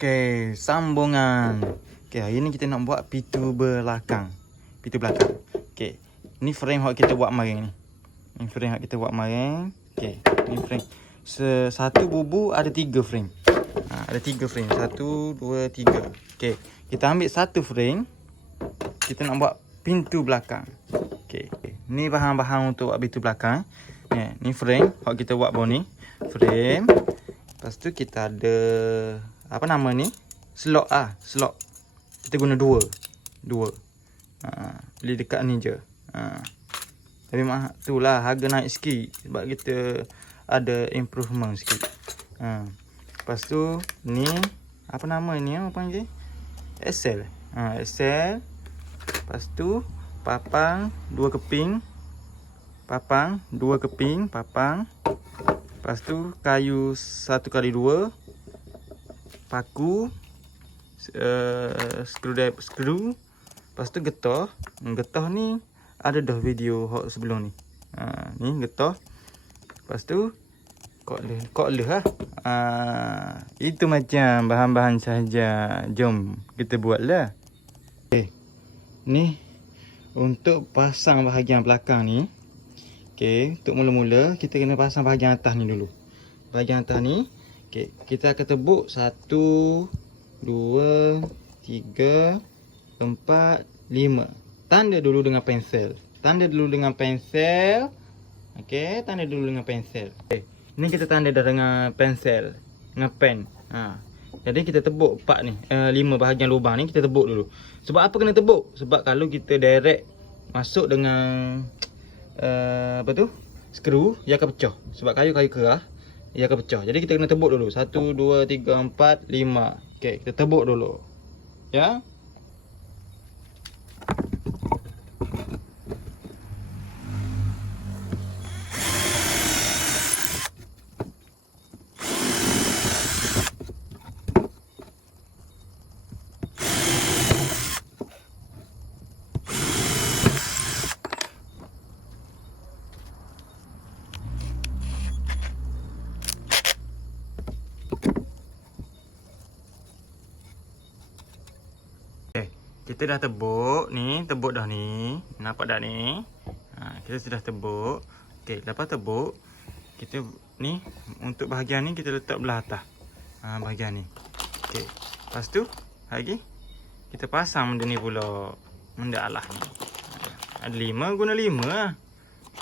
Okey, sambungan. Okey, hari ni kita nak buat pintu belakang. Pintu belakang. Okey, ni frame hak kita buat kemarin ni. Ni frame hak kita buat kemarin. Okey, ni frame. Satu bubu ada 3 frame. Ada 3 frame. 1, 2, 3. Okey, kita ambil satu frame. Kita nak buat pintu belakang. Okey, ni bahan-bahan untuk buat pintu belakang. Ni frame hak kita buat bawah ni. Frame. Lepas tu kita ada apa nama ni? Slot slot. Kita guna dua. Beli dekat ni je. Tapi itulah harga naik sikit sebab kita ada improvement sikit. Lepas tu ni apa nama ni apa panggil? Excel. Excel. Lepas tu papang 2 keping. Papang 2 keping, papang. Lepas tu kayu 1x2. Paku, skru. Lepas tu getah. Getah ni ada dah video hot sebelum ni. Ni getah. Lepas tu koklah lah. Itu macam bahan-bahan sahaja. Jom kita buatlah. Okay. Ni untuk pasang bahagian belakang ni. Okay, untuk mula-mula kita kena pasang bahagian atas ni dulu. Bahagian atas ni, okay, kita akan tebuk 1, 2, 3, 4, 5. Tanda dulu dengan pensel. Okay, tanda dulu dengan pensel. Okay, ni kita tanda dah dengan pensel, dengan pen. Jadi kita tebuk 4 ni, 5 bahagian lubang ni kita tebuk dulu. Sebab apa kena tebuk? Sebab kalau kita direct masuk dengan apa tu? Skru, ia akan pecah. Sebab kayu-kayu keras, ia akan pecah. Jadi kita kena tebuk dulu. 1, 2, 3, 4, 5. Okey, kita tebuk dulu. Ya. Kita dah tebuk ni, tebuk dah ni. Nampak dah ni? Kita sudah tebuk. Okey, lepas tebuk, kita ni untuk bahagian ni kita letak belah atas. Bahagian ni. Okey. Lepas tu lagi kita pasang benda ni pula. Benda alah ni. Ada 5 guna 5 lah.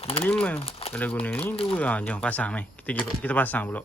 Ada 5. Kalau guna ni 2. Jom pasang mai. Kita pasang pula.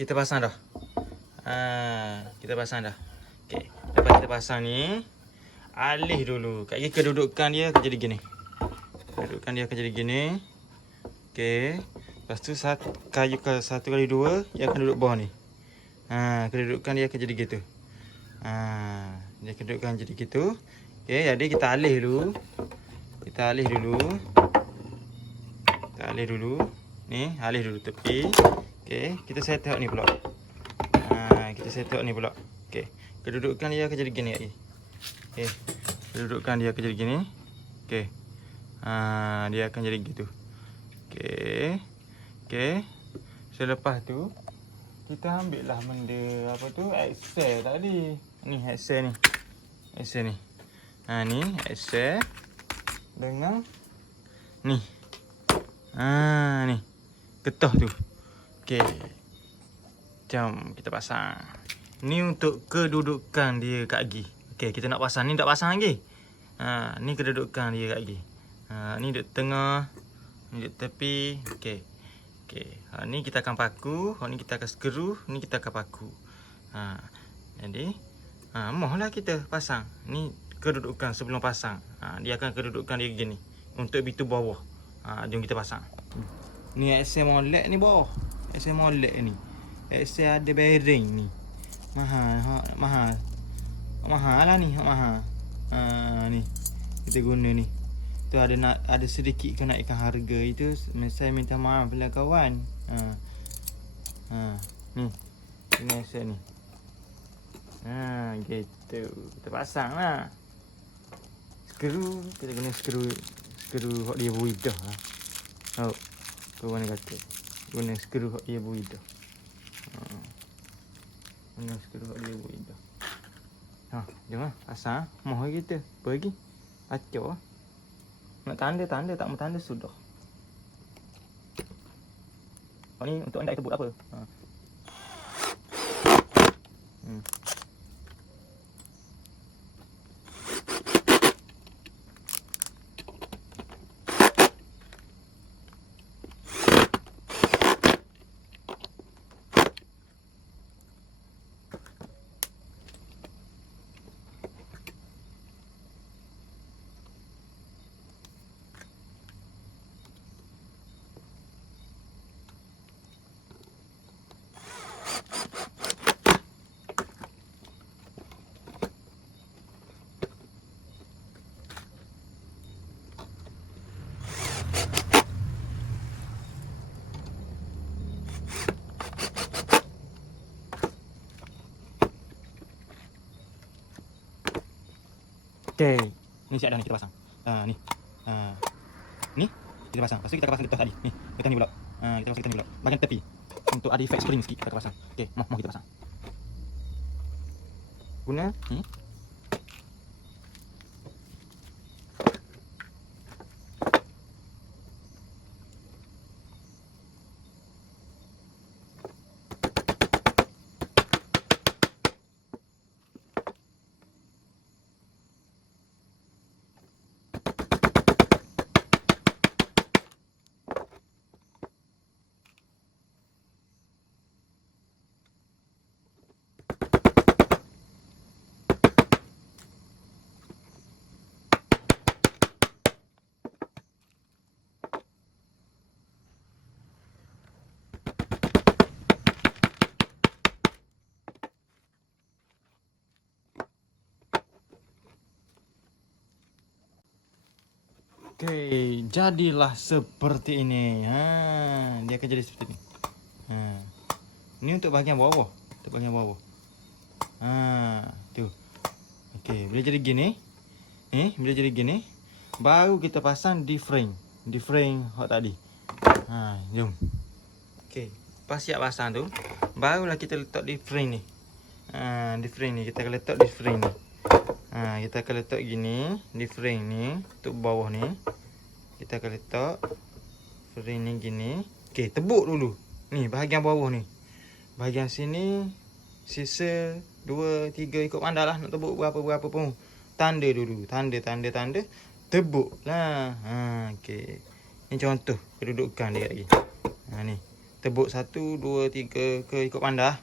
Kita pasang dah. Kita pasang dah. Okey. Lepas kita pasang ni, alih dulu. Kat kedudukan dia akan jadi gini. Kedudukan dia akan jadi gini. Okey. Lepas tu kayu 1x2 dia akan duduk bawah ni. Kedudukan dia akan jadi gitu. Dia kedudukan jadi gitu. Okey, jadi kita alih dulu. Kita alih dulu. Ni, alih dulu tepi. Okey, kita set ni pula. Okey, kedudukan dia akan jadi gini lagi. Okey, kedudukan dia akan jadi gini. Okey. Dia akan jadi gitu. Okey. Selepas tu kita ambil lah benda apa tu? Excel tadi. Ni Excel ni. Ni Excel dengan ni. Ni. Getah tu. Okey. Jom kita pasang. Ni untuk kedudukan dia kat gigi. Okey, kita nak pasang ni, tak pasang lagi. Ni kedudukan dia kat gigi. Ni duduk tengah, ni duduk tepi. Okey. Ni kita akan paku, ni kita akan skru, ni kita akan paku. Jadi mohlah kita pasang. Ni kedudukan sebelum pasang. Dia akan kedudukan dia gini. Untuk pintu bawah. Jom kita pasang. Ni XL molek ni boh. XL molek ni. XL ada bearing ni. Mahal lah ni, mahal. Ni kita guna ni. Tu ada sedikit kenaikan harga itu, saya minta maaf lah kawan. Ni ini XL ni. Gitu. Kita pasang lah. Skru, kita guna skru hok dia buidah lah. Kau mana kata? Guna skru hok dia buidah. Guna skru hok dia buidah. Jom lah pasang. Moh kita. Pergi. Acor. Nak tanda tak mau tanda sudah. Ni untuk anda tebuk apa? Okay. Ni siap dah ni kita pasang. Ni. Ni kita pasang. Lepas tu kita akan pasang getah tadi. Ni, getah ni pula. Kita pasang getah ni pula. Bahagian tepi. Untuk ada efek spring sikit kita akan pasang. Okey, mau kita pasang. Guna ni. Okey, jadilah seperti ini. Dia akan jadi seperti ini. Ni untuk bahagian bawah. Untuk bahagian bawah. Tu. Okey, bila jadi gini. Bila jadi gini, baru kita pasang D-frame. D-frame hot tadi. Jom. Okey, pas siap pasang tu, barulah kita letak D-frame ni. D-frame ni kita akan letak D-frame ni. Kita akan letak gini di frame ni untuk bawah ni. Kita akan letak frame ni gini. Okey, tebuk dulu. Ni bahagian bawah ni. Bahagian sini sisa 2 3 ikut pandai lah nak tebuk berapa pun. Tanda dulu. Tanda. Tebuklah. Okey. Ni contoh kedudukan dia lagi. Ni. Tebuk 1 2 3 ke ikut pandai.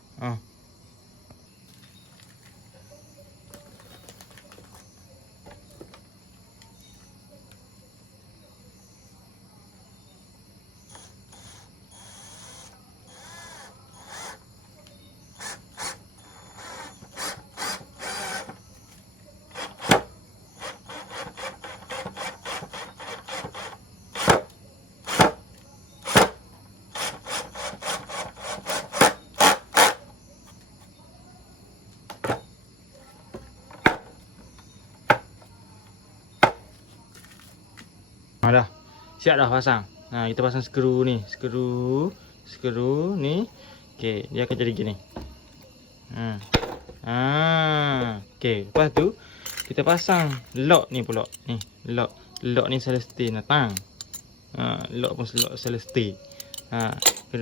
Dah. Siap dah pasang. Kita pasang skru ni. Skru ni. Okey, dia akan jadi gini. Okey, lepas tu kita pasang lock ni pula. Ni, lock. Lock ni selestai datang. Lock pun lock selestai.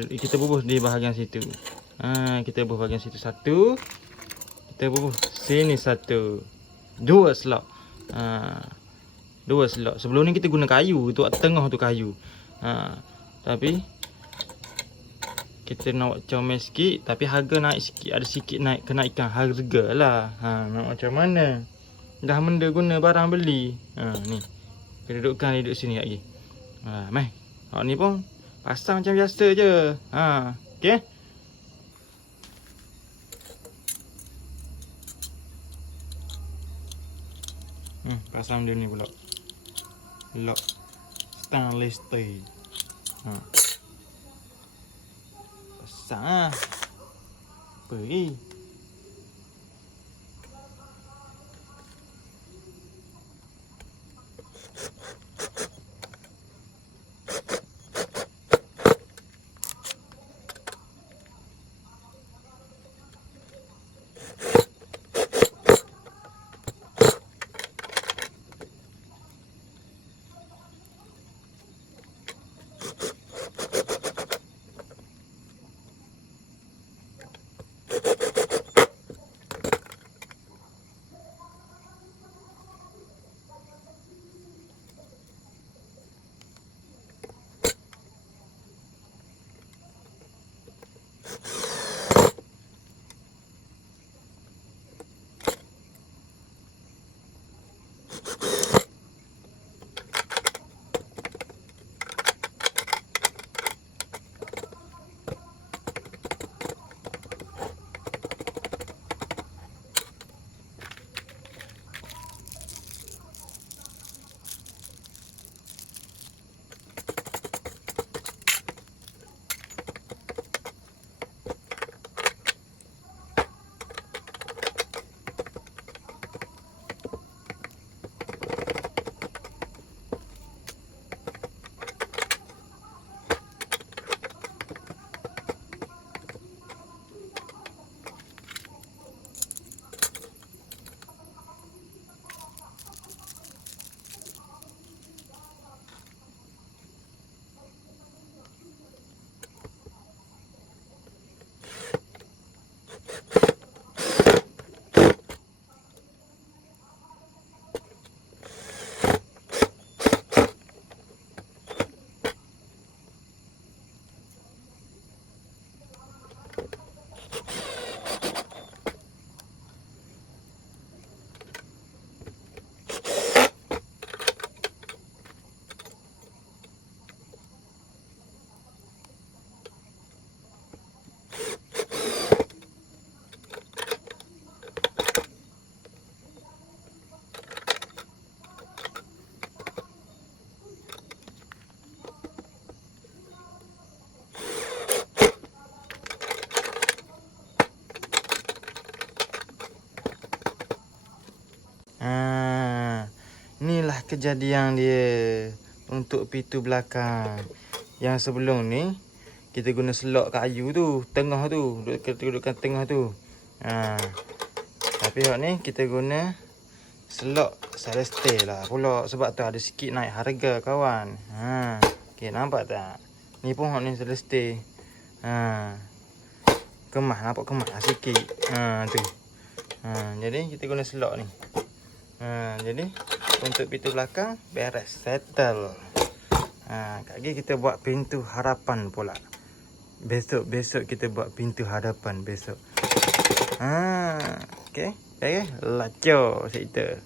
Kita bubuh di bahagian situ. Kita bubuh bahagian situ satu. Kita bubuh sini satu. Dua slot. Dua slot. Sebelum ni kita guna kayu, tu tengah tu kayu. Tapi kita nak buat comel sikit, tapi harga naik sikit, ada sikit naik kenaikan harga lah. Nak macam mana? Dah benda guna barang beli. Ni. Kedudukan dia duduk sini lagi. Meh. Hak ni pun pasang macam biasa je. Okey. Pasang dia ni pula. Lock stainless steel. Pasang pergi. Inilah kejadian dia untuk pintu belakang. Yang sebelum ni kita guna selok kayu tu, tengah tu, dudukkan tengah tu. Tapi hak ni kita guna selok Celeste lah pula, sebab tu ada sikit naik harga kawan. Okey, nampak tak? Ni pun hak ni Celeste. Kemas, nampak kemas sikit. Tu. Jadi kita guna selok ni. Jadi untuk pintu belakang beres, settle. Kaki kita buat pintu harapan pula. Besok kita buat pintu hadapan besok. Okey, laco cerita.